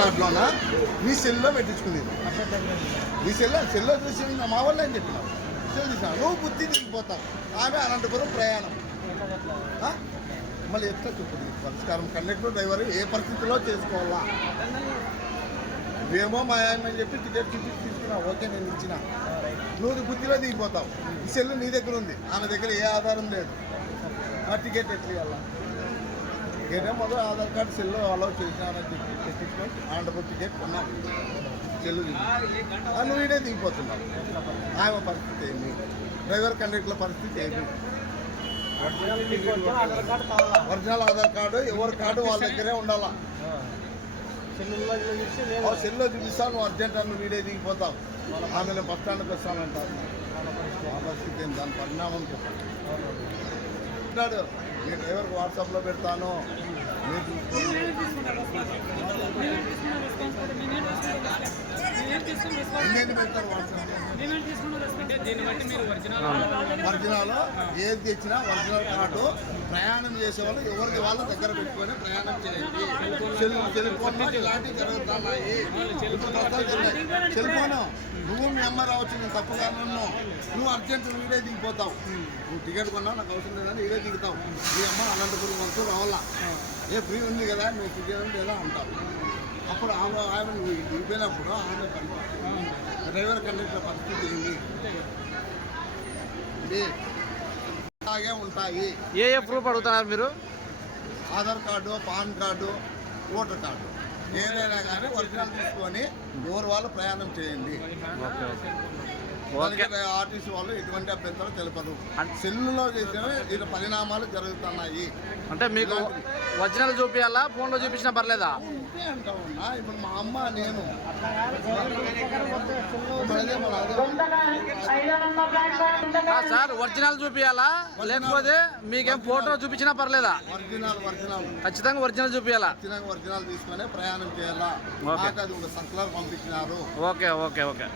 కార్డులోనా మీ సెల్లో పెట్టించుకునేది. మీ సెల్లో చూసి మా వాళ్ళు అని చెప్పినావు, సెల్ చూసినా నువ్వు బుద్ధి దిగిపోతావు. ఆమె అనంతపురం ప్రయాణం. మళ్ళీ ఎట్లా చెప్తుంది పరిష్కారం? కండక్టర్ డ్రైవర్ ఏ పరిస్థితిలో చేసుకోవాలా? ఏమో మా ఆయన అని చెప్పి టికెట్ తీసుకున్నావు, ఓకే నేను ఇచ్చిన, నువ్వు బుద్ధిలో దిగిపోతావు. ఈ సెల్లు నీ దగ్గర ఉంది, ఆమె దగ్గర ఏ ఆధారం లేదు. ఆ టికెట్ ఎట్లా ఇవ్వాలా? టికెట్ మొదలు ఆధార్ కార్డు సెల్లో అలౌ చేసినారని చెప్పి పెట్టించుకొని అనంతపురం టికెట్ కొన్నాం, సెల్లు నువ్వు ఇదే దిగిపోతున్నావు. ఆమె పరిస్థితి ఏమి? డ్రైవర్ కండక్టర్ల పరిస్థితి ఏమి? ఒరిజినల్ ఆధార్ కార్డు ఎవరి కార్డు వాళ్ళ దగ్గరే ఉండాలా. సెల్లో చూపిస్తాను నువ్వు అర్జెంట్ అని నువ్వు వీడే దిగిపోతావు. ఆమె బస్ స్టాండ్కి వస్తానంటారు. ఆ పరిస్థితి ఏంటి? దాని పరిణామం చెప్పండి. అంటాడు మీ డ్రైవర్కి వాట్సాప్లో పెడతాను, మీరు ఇంకేంటి పెడతారు వాట్సాప్? ఒరిజినల్ ఏది తెచ్చినా ఒరిజినల్ కార్డు ప్రయాణం చేసే వాళ్ళు ఎవరికి వాళ్ళ దగ్గర పెట్టుకొని ప్రయాణం చేయండి. సెల్ ఫోన్ ఇలాంటివి జరుగుతున్నాయి. సెల్ ఫోన్ నువ్వు మీ అమ్మ రావచ్చు, నేను తప్పుగా నువ్వు అర్జెంట్ వీడే దిగిపోతావు. నువ్వు టికెట్ కొన్నావు, నాకు అవసరం లేదని వీడే దిగుతావు. మీ అమ్మ అనంతపురం వరకు రావాలా, ఏ ఫ్రీ ఉంది కదా నువ్వు టికెట్ లేదా అంటావు. అప్పుడు ఆమె నువ్వు దిగిపోయినప్పుడు ఆమె డ్రైవర్ కండక్టర్ పరిస్థితి ఏంటి? అలాగే ఉంటాయి. ఏ ప్రూఫ్ అడుగుతున్నారు మీరు? Aadhaar card, pan card, voter card ఏదైనా కానీ ఒరిజినల్ తీసుకొని ఎవరు వాళ్ళు ప్రయాణం చేయండి. ఆర్టీసీ వాళ్ళు ఎటువంటి అభ్యంతరం తెలుపదు. సెల్లులో చేసినవి ఇలా పరిణామాలు జరుగుతున్నాయి. అంటే మీకు ఒరిజినల్ చూపించాలా, ఫోన్లో చూపించినా పర్లేదా? ఉంటే అంటావున్నా. ఇప్పుడు మా అమ్మ నేను సార్ ఒరిజినల్ చూపించాలా, లేకపోతే మీకేం ఫోటో చూపించినా పర్లేదా? ఒరిజినల్ ఖచ్చితంగా ఒరిజినల్ చూపించాలా? ఒరిజినల్ తీసుకొని ప్రయాణం చేయాలా. అది ఒక సర్కులర్ పంపించినారు. Okay okay okay